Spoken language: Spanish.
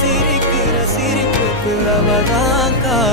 siri kira siri kira